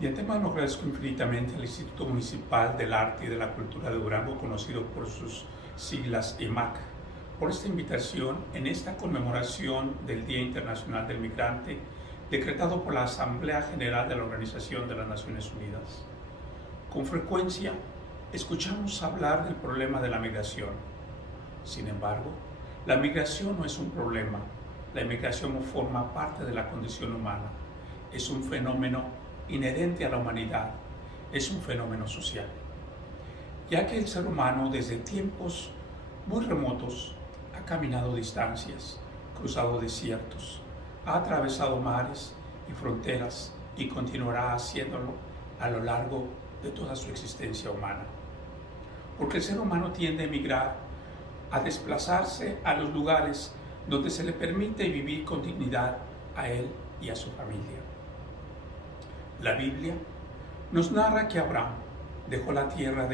De antemano agradezco infinitamente al Instituto Municipal del Arte y de la Cultura de Durango, conocido por sus siglas IMAC, por esta invitación en esta conmemoración del Día Internacional del Migrante, decretado por la Asamblea General de la Organización de las Naciones Unidas. Con frecuencia escuchamos hablar del problema de la migración. Sin embargo, la migración no es un problema. La inmigración forma parte de la condición humana. Es un fenómeno inherente a la humanidad, es un fenómeno social, ya que el ser humano desde tiempos muy remotos ha caminado distancias, cruzado desiertos, ha atravesado mares y fronteras y continuará haciéndolo a lo largo de toda su existencia humana. Porque el ser humano tiende a emigrar, a desplazarse a los lugares donde se le permite vivir con dignidad a él y a su familia. La Biblia nos narra que Abraham dejó la tierra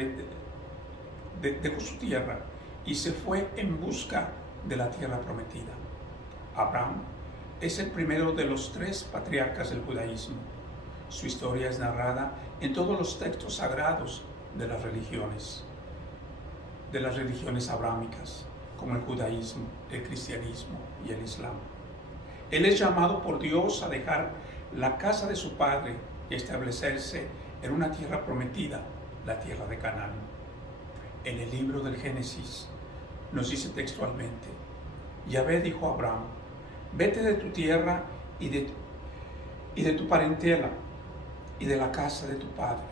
dejó su tierra y se fue en busca de la tierra prometida. Abraham es el primero de los 3 patriarcas del judaísmo. Su historia es narrada en todos los textos sagrados de las religiones abrámicas, como el judaísmo, el cristianismo y el islam. Él es llamado por Dios a dejar la casa de su padre y establecerse en una tierra prometida, la tierra de Canaán. En el libro del Génesis nos dice textualmente: Yahvé dijo a Abraham, vete de tu tierra y de tu parentela y de la casa de tu padre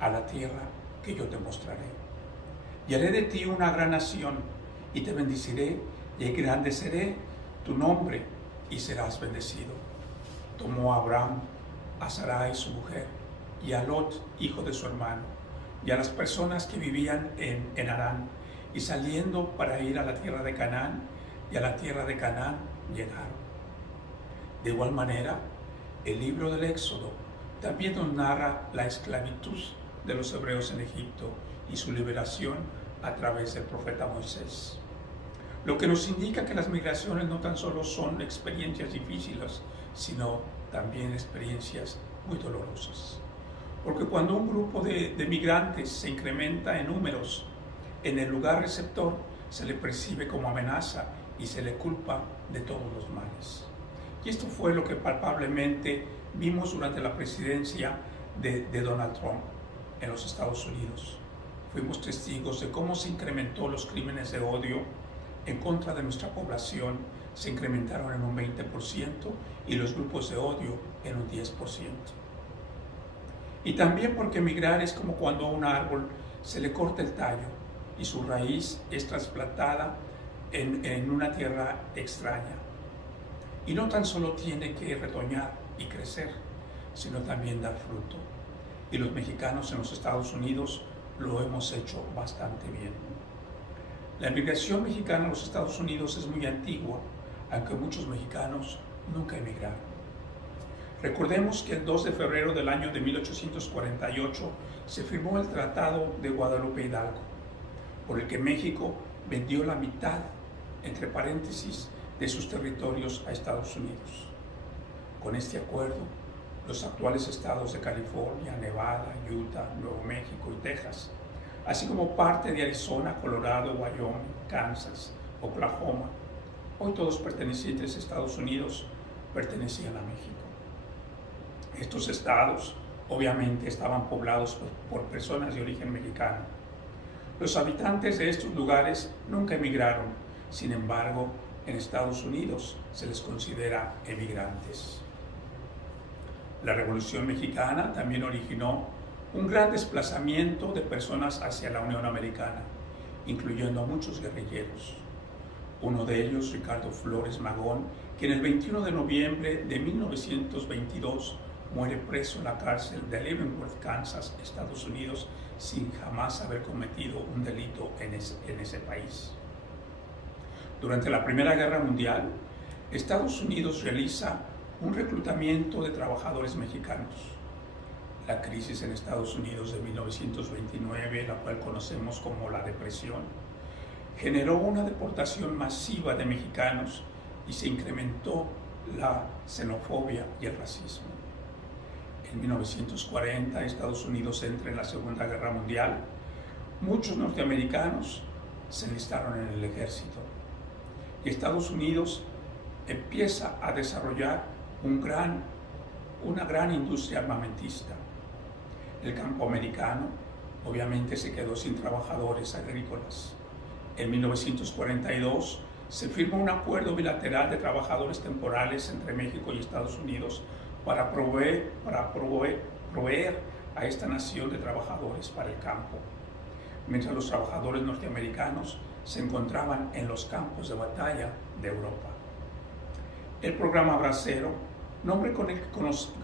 a la tierra que yo te mostraré. Y haré de ti una gran nación y te bendeciré y engrandeceré tu nombre y serás bendecido. Tomó a Abraham a Sarai su mujer, y a Lot, hijo de su hermano, y a las personas que vivían en Harán, y saliendo para ir a la tierra de Canaán, y a la tierra de Canaán llegaron. De igual manera, el libro del Éxodo también nos narra la esclavitud de los hebreos en Egipto y su liberación a través del profeta Moisés. Lo que nos indica que las migraciones no tan solo son experiencias difíciles, sino también experiencias muy dolorosas. Porque cuando un grupo de migrantes se incrementa en números en el lugar receptor, se le percibe como amenaza y se le culpa de todos los males. Y esto fue lo que palpablemente vimos durante la presidencia de Donald Trump en los Estados Unidos. Fuimos testigos de cómo se incrementó los crímenes de odio en contra de nuestra población, se incrementaron en un 20% y los grupos de odio en un 10%. Y también porque migrar es como cuando a un árbol se le corta el tallo y su raíz es trasplantada en una tierra extraña. Y no tan solo tiene que retoñar y crecer, sino también dar fruto. Y los mexicanos en los Estados Unidos lo hemos hecho bastante bien. La emigración mexicana a los Estados Unidos es muy antigua, aunque muchos mexicanos nunca emigraron. Recordemos que el 2 de febrero del año de 1848 se firmó el Tratado de Guadalupe Hidalgo, por el que México vendió la mitad, entre paréntesis, de sus territorios a Estados Unidos. Con este acuerdo, los actuales estados de California, Nevada, Utah, Nuevo México y Texas, así como parte de Arizona, Colorado, Wyoming, Kansas, Oklahoma, hoy todos pertenecientes a Estados Unidos, pertenecían a México. Estos estados obviamente estaban poblados por personas de origen mexicano. Los habitantes de estos lugares nunca emigraron, sin embargo, en Estados Unidos se les considera emigrantes. La Revolución Mexicana también originó un gran desplazamiento de personas hacia la Unión Americana, incluyendo a muchos guerrilleros. Uno de ellos, Ricardo Flores Magón, quien el 21 de noviembre de 1922 muere preso en la cárcel de Leavenworth, Kansas, Estados Unidos, sin jamás haber cometido un delito en ese país. Durante la Primera Guerra Mundial, Estados Unidos realiza un reclutamiento de trabajadores mexicanos. La crisis en Estados Unidos de 1929, la cual conocemos como la Depresión, generó una deportación masiva de mexicanos y se incrementó la xenofobia y el racismo. En 1940 Estados Unidos entra en la Segunda Guerra Mundial. Muchos norteamericanos se enlistaron en el ejército y Estados Unidos empieza a desarrollar una gran industria armamentista. El campo americano obviamente se quedó sin trabajadores agrícolas. En 1942 se firma un acuerdo bilateral de trabajadores temporales entre México y Estados Unidos para proveer a esta nación de trabajadores para el campo, mientras los trabajadores norteamericanos se encontraban en los campos de batalla de Europa. El programa Bracero, nombre con el que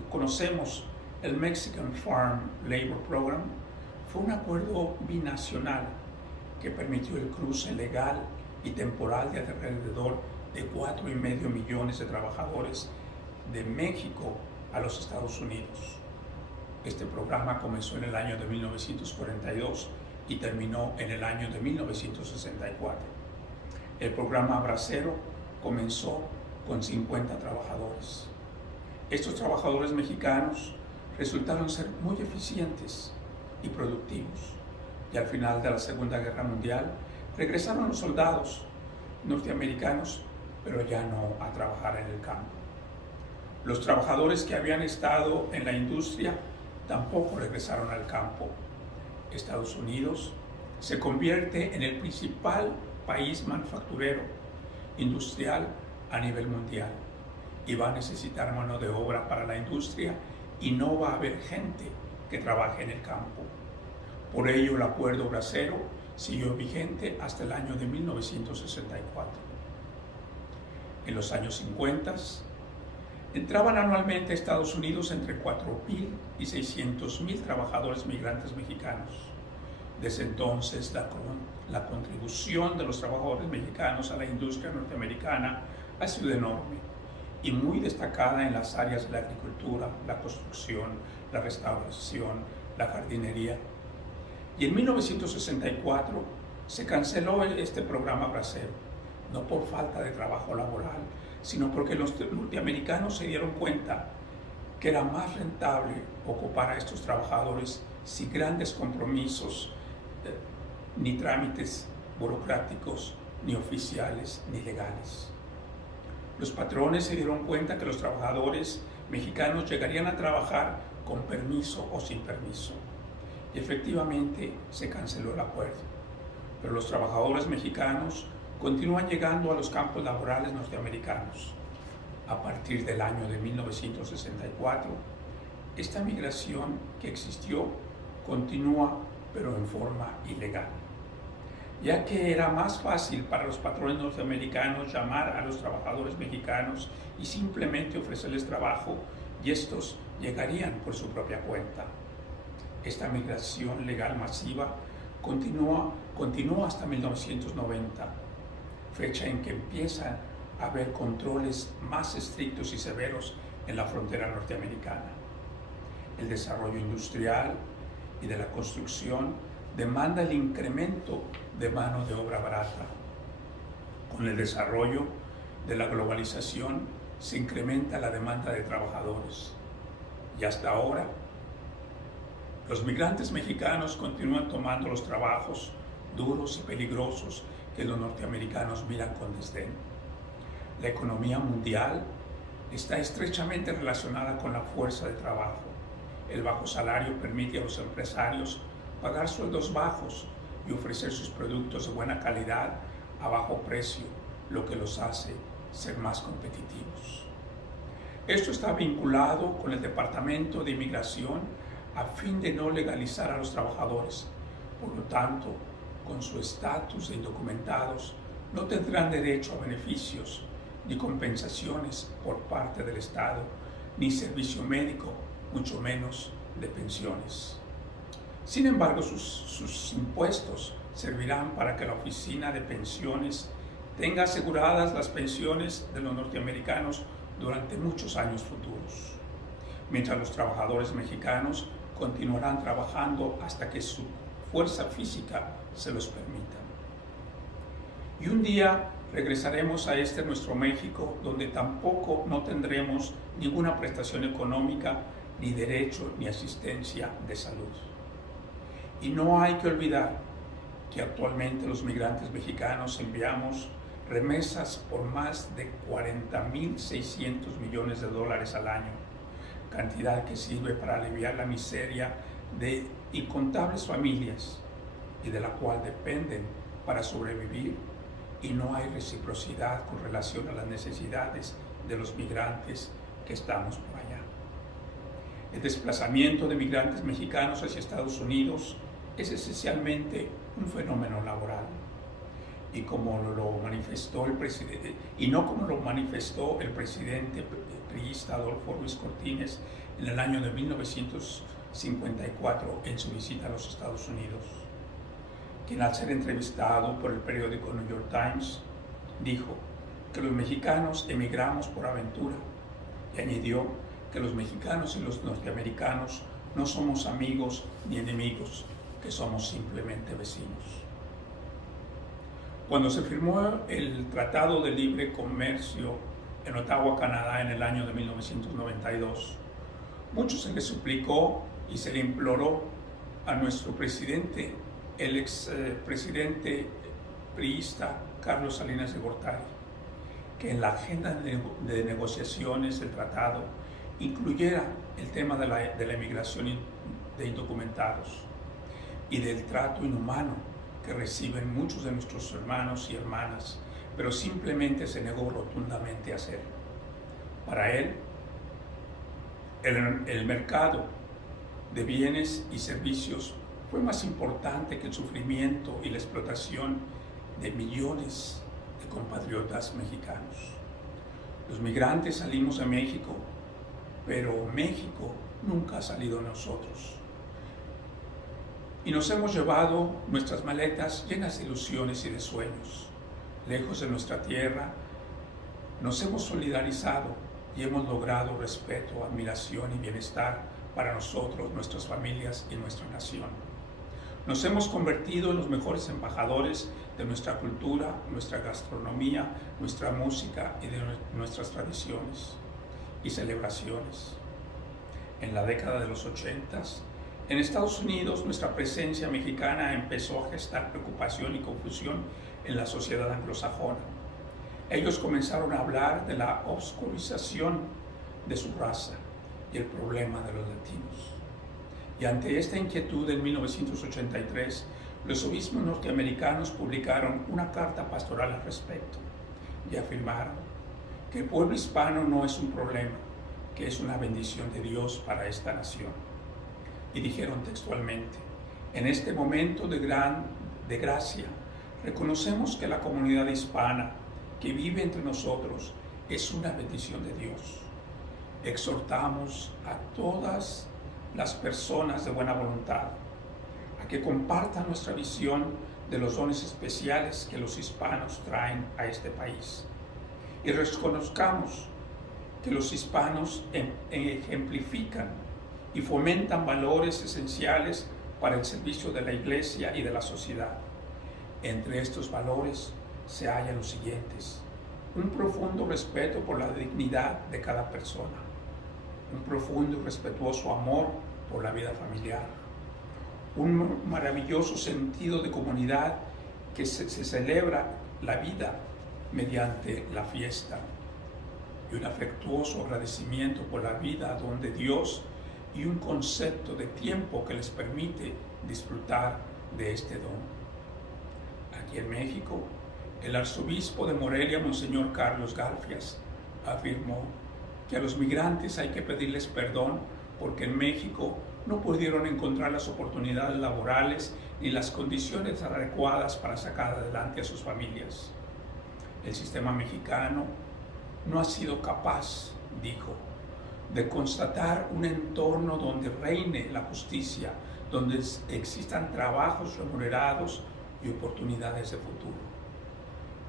conocemos el Mexican Farm Labor Program, fue un acuerdo binacional que permitió el cruce legal y temporal de alrededor de 4,5 millones de trabajadores de México a los Estados Unidos. Este programa comenzó en el año de 1942 y terminó en el año de 1964. El programa Bracero comenzó con 50 trabajadores. Estos trabajadores mexicanos resultaron ser muy eficientes y productivos, y al final de la Segunda Guerra Mundial regresaron los soldados norteamericanos, pero ya no a trabajar en el campo. Los trabajadores que habían estado en la industria tampoco regresaron al campo. Estados Unidos se convierte en el principal país manufacturero industrial a nivel mundial y va a necesitar mano de obra para la industria y no va a haber gente que trabaje en el campo. Por ello, el Acuerdo Bracero siguió vigente hasta el año de 1964. En los años 50, entraban anualmente a Estados Unidos entre 4,000 y 600,000 trabajadores migrantes mexicanos. Desde entonces, la contribución de los trabajadores mexicanos a la industria norteamericana ha sido enorme y muy destacada en las áreas de la agricultura, la construcción, la restauración, la jardinería. Y en 1964 se canceló este programa Bracero, no por falta de trabajo laboral, sino porque los norteamericanos se dieron cuenta que era más rentable ocupar a estos trabajadores sin grandes compromisos, ni trámites burocráticos, ni oficiales, ni legales. Los patrones se dieron cuenta que los trabajadores mexicanos llegarían a trabajar con permiso o sin permiso. Y efectivamente se canceló el acuerdo. Pero los trabajadores mexicanos continúan llegando a los campos laborales norteamericanos. A partir del año de 1964, esta migración que existió continúa, pero en forma ilegal, ya que era más fácil para los patrones norteamericanos llamar a los trabajadores mexicanos y simplemente ofrecerles trabajo, y estos llegarían por su propia cuenta. Esta migración legal masiva continuó hasta 1990, fecha en que empiezan a haber controles más estrictos y severos en la frontera norteamericana. El desarrollo industrial y de la construcción demanda el incremento de mano de obra barata. Con el desarrollo de la globalización se incrementa la demanda de trabajadores. Y hasta ahora, los migrantes mexicanos continúan tomando los trabajos duros y peligrosos que los norteamericanos miran con desdén. La economía mundial está estrechamente relacionada con la fuerza de trabajo. El bajo salario permite a los empresarios pagar sueldos bajos y ofrecer sus productos de buena calidad a bajo precio, lo que los hace ser más competitivos. Esto está vinculado con el Departamento de Inmigración a fin de no legalizar a los trabajadores. Por lo tanto, con su estatus de indocumentados, no tendrán derecho a beneficios ni compensaciones por parte del Estado, ni servicio médico, mucho menos de pensiones. Sin embargo, sus impuestos servirán para que la Oficina de Pensiones tenga aseguradas las pensiones de los norteamericanos durante muchos años futuros, mientras los trabajadores mexicanos continuarán trabajando hasta que su fuerza física se los permita. Y un día regresaremos a nuestro México, donde tampoco no tendremos ninguna prestación económica ni derecho ni asistencia de salud. Y no hay que olvidar que actualmente los migrantes mexicanos enviamos remesas por más de 40.600 millones de dólares al año, cantidad que sirve para aliviar la miseria de incontables familias y de la cual dependen para sobrevivir, y no hay reciprocidad con relación a las necesidades de los migrantes que estamos por allá. El desplazamiento de migrantes mexicanos hacia Estados Unidos es esencialmente un fenómeno laboral, y como lo manifestó el presidente, y no como lo manifestó el presidente priista Adolfo Ruiz Cortines en el año de 1954 en su visita a los Estados Unidos, quien al ser entrevistado por el periódico New York Times dijo que los mexicanos emigramos por aventura, y añadió que los mexicanos y los norteamericanos no somos amigos ni enemigos, que somos simplemente vecinos. Cuando se firmó el Tratado de Libre Comercio en Ottawa, Canadá, en el año de 1992, mucho se le suplicó y se le imploró a nuestro presidente, el expresidente priista Carlos Salinas de Gortari, que en la agenda de negociaciones del tratado incluyera el tema de la emigración de indocumentados y del trato inhumano que reciben muchos de nuestros hermanos y hermanas, pero simplemente se negó rotundamente a hacerlo. Para él, el mercado de bienes y servicios fue más importante que el sufrimiento y la explotación de millones de compatriotas mexicanos. Los migrantes salimos de México, pero México nunca ha salido de nosotros. Y nos hemos llevado nuestras maletas llenas de ilusiones y de sueños. Lejos de nuestra tierra, nos hemos solidarizado y hemos logrado respeto, admiración y bienestar para nosotros, nuestras familias y nuestra nación. Nos hemos convertido en los mejores embajadores de nuestra cultura, nuestra gastronomía, nuestra música y de nuestras tradiciones y celebraciones. En la década de los 80s, en Estados Unidos, nuestra presencia mexicana empezó a gestar preocupación y confusión en la sociedad anglosajona. Ellos comenzaron a hablar de la obscurización de su raza y el problema de los latinos. Y ante esta inquietud, en 1983, los obispos norteamericanos publicaron una carta pastoral al respecto y afirmaron que el pueblo hispano no es un problema, que es una bendición de Dios para esta nación. Y dijeron textualmente: en este momento de gracia, reconocemos que la comunidad hispana que vive entre nosotros es una bendición de Dios. Exhortamos a todas las personas de buena voluntad a que compartan nuestra visión de los dones especiales que los hispanos traen a este país. Y reconozcamos que los hispanos ejemplifican y fomentan valores esenciales para el servicio de la Iglesia y de la sociedad. Entre estos valores se hallan los siguientes: un profundo respeto por la dignidad de cada persona, un profundo y respetuoso amor por la vida familiar, un maravilloso sentido de comunidad que se celebra la vida mediante la fiesta, y un afectuoso agradecimiento por la vida donde Dios, y un concepto de tiempo que les permite disfrutar de este don. Aquí en México, el arzobispo de Morelia, Monseñor Carlos Garfias, afirmó que a los migrantes hay que pedirles perdón porque en México no pudieron encontrar las oportunidades laborales ni las condiciones adecuadas para sacar adelante a sus familias. El sistema mexicano no ha sido capaz, dijo, de constatar un entorno donde reine la justicia, donde existan trabajos remunerados y oportunidades de futuro.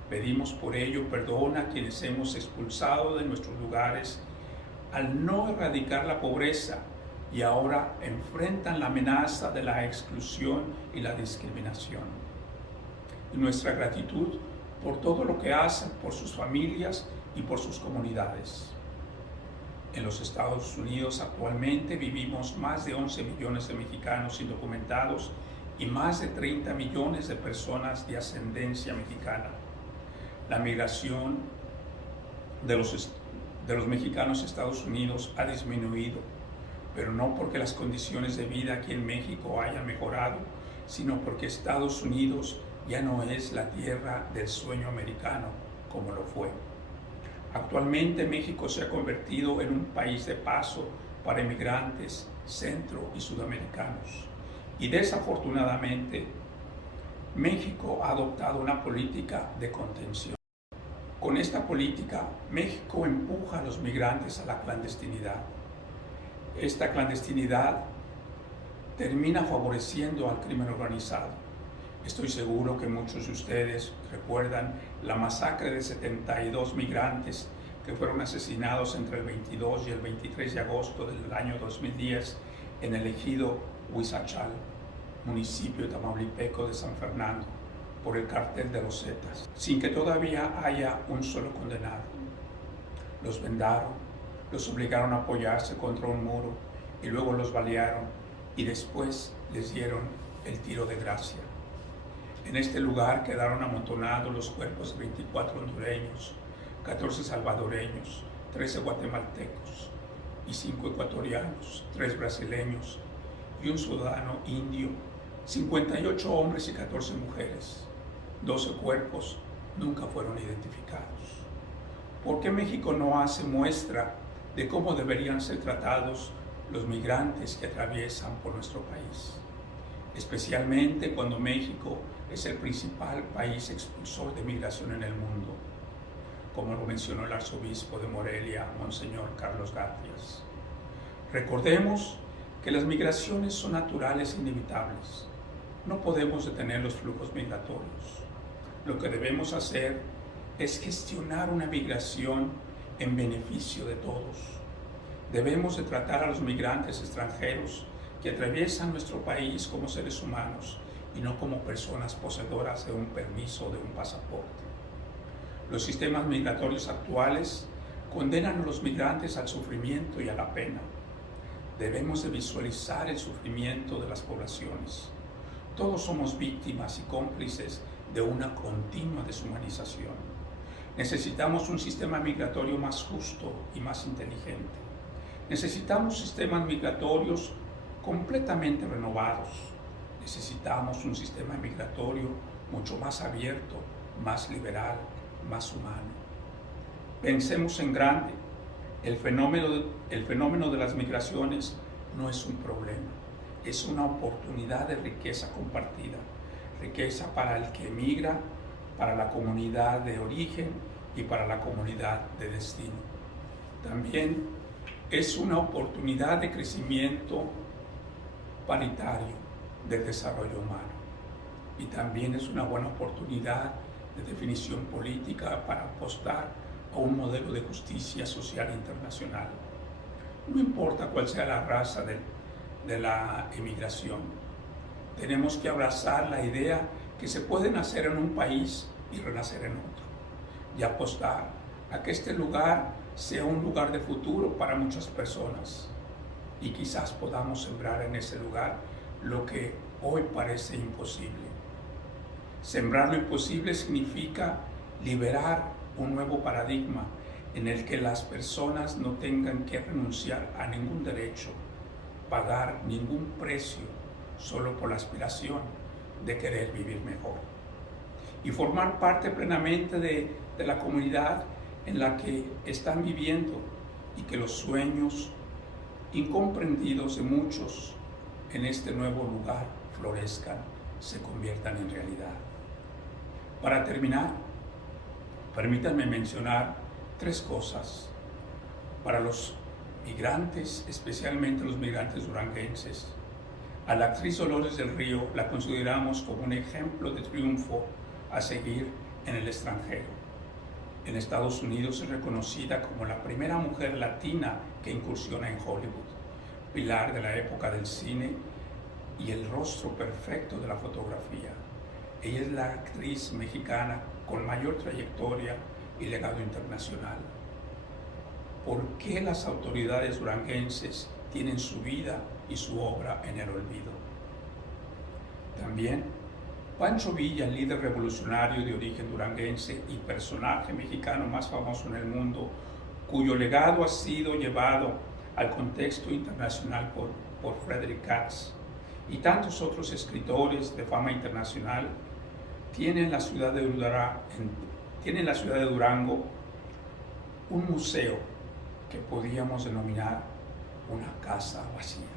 Pedimos por ello perdón a quienes hemos expulsado de nuestros lugares al no erradicar la pobreza y ahora enfrentan la amenaza de la exclusión y la discriminación. Y nuestra gratitud por todo lo que hacen por sus familias y por sus comunidades. En los Estados Unidos actualmente vivimos más de 11 millones de mexicanos indocumentados y más de 30 millones de personas de ascendencia mexicana. La migración de los mexicanos a Estados Unidos ha disminuido, pero no porque las condiciones de vida aquí en México hayan mejorado, sino porque Estados Unidos ya no es la tierra del sueño americano como lo fue. Actualmente México se ha convertido en un país de paso para inmigrantes centro y sudamericanos. Y desafortunadamente, México ha adoptado una política de contención. Con esta política, México empuja a los migrantes a la clandestinidad. Esta clandestinidad termina favoreciendo al crimen organizado. Estoy seguro que muchos de ustedes recuerdan la masacre de 72 migrantes que fueron asesinados entre el 22 y el 23 de agosto del año 2010 en el ejido Huizachal, municipio tamaulipeco de San Fernando, por el cártel de los Zetas, sin que todavía haya un solo condenado. Los vendaron, los obligaron a apoyarse contra un muro y luego los balearon y después les dieron el tiro de gracia. En este lugar quedaron amontonados los cuerpos de 24 hondureños, 14 salvadoreños, 13 guatemaltecos y 5 ecuatorianos, 3 brasileños y un ciudadano indio, 58 hombres y 14 mujeres. 12 cuerpos nunca fueron identificados. ¿Por qué México no hace muestra de cómo deberían ser tratados los migrantes que atraviesan por nuestro país? Especialmente cuando México es el principal país expulsor de migración en el mundo, como lo mencionó el arzobispo de Morelia, Monseñor Carlos Garfias. Recordemos que las migraciones son naturales e inevitables. No podemos detener los flujos migratorios. Lo que debemos hacer es gestionar una migración en beneficio de todos. Debemos de tratar a los migrantes extranjeros que atraviesan nuestro país como seres humanos y no como personas poseedoras de un permiso o de un pasaporte. Los sistemas migratorios actuales condenan a los migrantes al sufrimiento y a la pena. Debemos de visualizar el sufrimiento de las poblaciones. Todos somos víctimas y cómplices de una continua deshumanización. Necesitamos un sistema migratorio más justo y más inteligente. Necesitamos sistemas migratorios completamente renovados. Necesitamos un sistema migratorio mucho más abierto, más liberal, más humano. Pensemos en grande. El fenómeno de las migraciones no es un problema, es una oportunidad de riqueza compartida. Riqueza para el que emigra, para la comunidad de origen y para la comunidad de destino. También es una oportunidad de crecimiento paritario del desarrollo humano. Y también es una buena oportunidad de definición política para apostar a un modelo de justicia social internacional. No importa cuál sea la raza de la emigración, tenemos que abrazar la idea que se puede nacer en un país y renacer en otro, y apostar a que este lugar sea un lugar de futuro para muchas personas, y quizás podamos sembrar en ese lugar lo que hoy parece imposible. Sembrar lo imposible significa liberar un nuevo paradigma en el que las personas no tengan que renunciar a ningún derecho, pagar ningún precio, solo por la aspiración de querer vivir mejor. Y formar parte plenamente de la comunidad en la que están viviendo y que los sueños incomprendidos de muchos en este nuevo lugar florezcan, se conviertan en realidad. Para terminar, permítanme mencionar 3 cosas. Para los migrantes, especialmente los migrantes duranguenses, a la actriz Dolores del Río la consideramos como un ejemplo de triunfo a seguir en el extranjero. En Estados Unidos es reconocida como la primera mujer latina que incursiona en Hollywood, pilar de la época del cine y el rostro perfecto de la fotografía. Ella es la actriz mexicana con mayor trayectoria y legado internacional. por qué las autoridades duranguenses tienen su vida y su obra en el olvido. También, Pancho Villa, el líder revolucionario de origen duranguense y personaje mexicano más famoso en el mundo, cuyo legado ha sido llevado al contexto internacional por Frederick Katz, y tantos otros escritores de fama internacional, tienen en la ciudad de Durango un museo que podríamos denominar una casa vacía.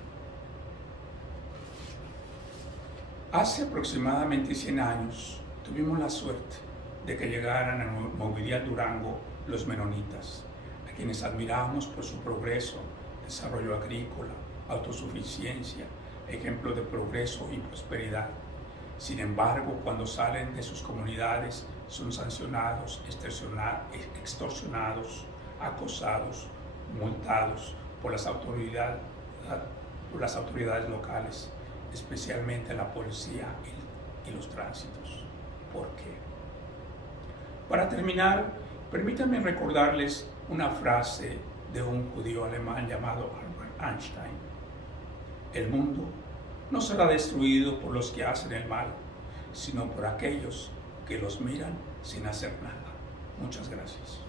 Hace aproximadamente 100 años tuvimos la suerte de que llegaran a Mobiliar Durango los menonitas, a quienes admiramos por su progreso, desarrollo agrícola, autosuficiencia, ejemplo de progreso y prosperidad. Sin embargo, cuando salen de sus comunidades, son sancionados, extorsionados, acosados, multados por las autoridades locales, especialmente la policía y los tránsitos. ¿Por qué? Para terminar, permítanme recordarles una frase de un judío alemán llamado Albert Einstein. El mundo no será destruido por los que hacen el mal, sino por aquellos que los miran sin hacer nada. Muchas gracias.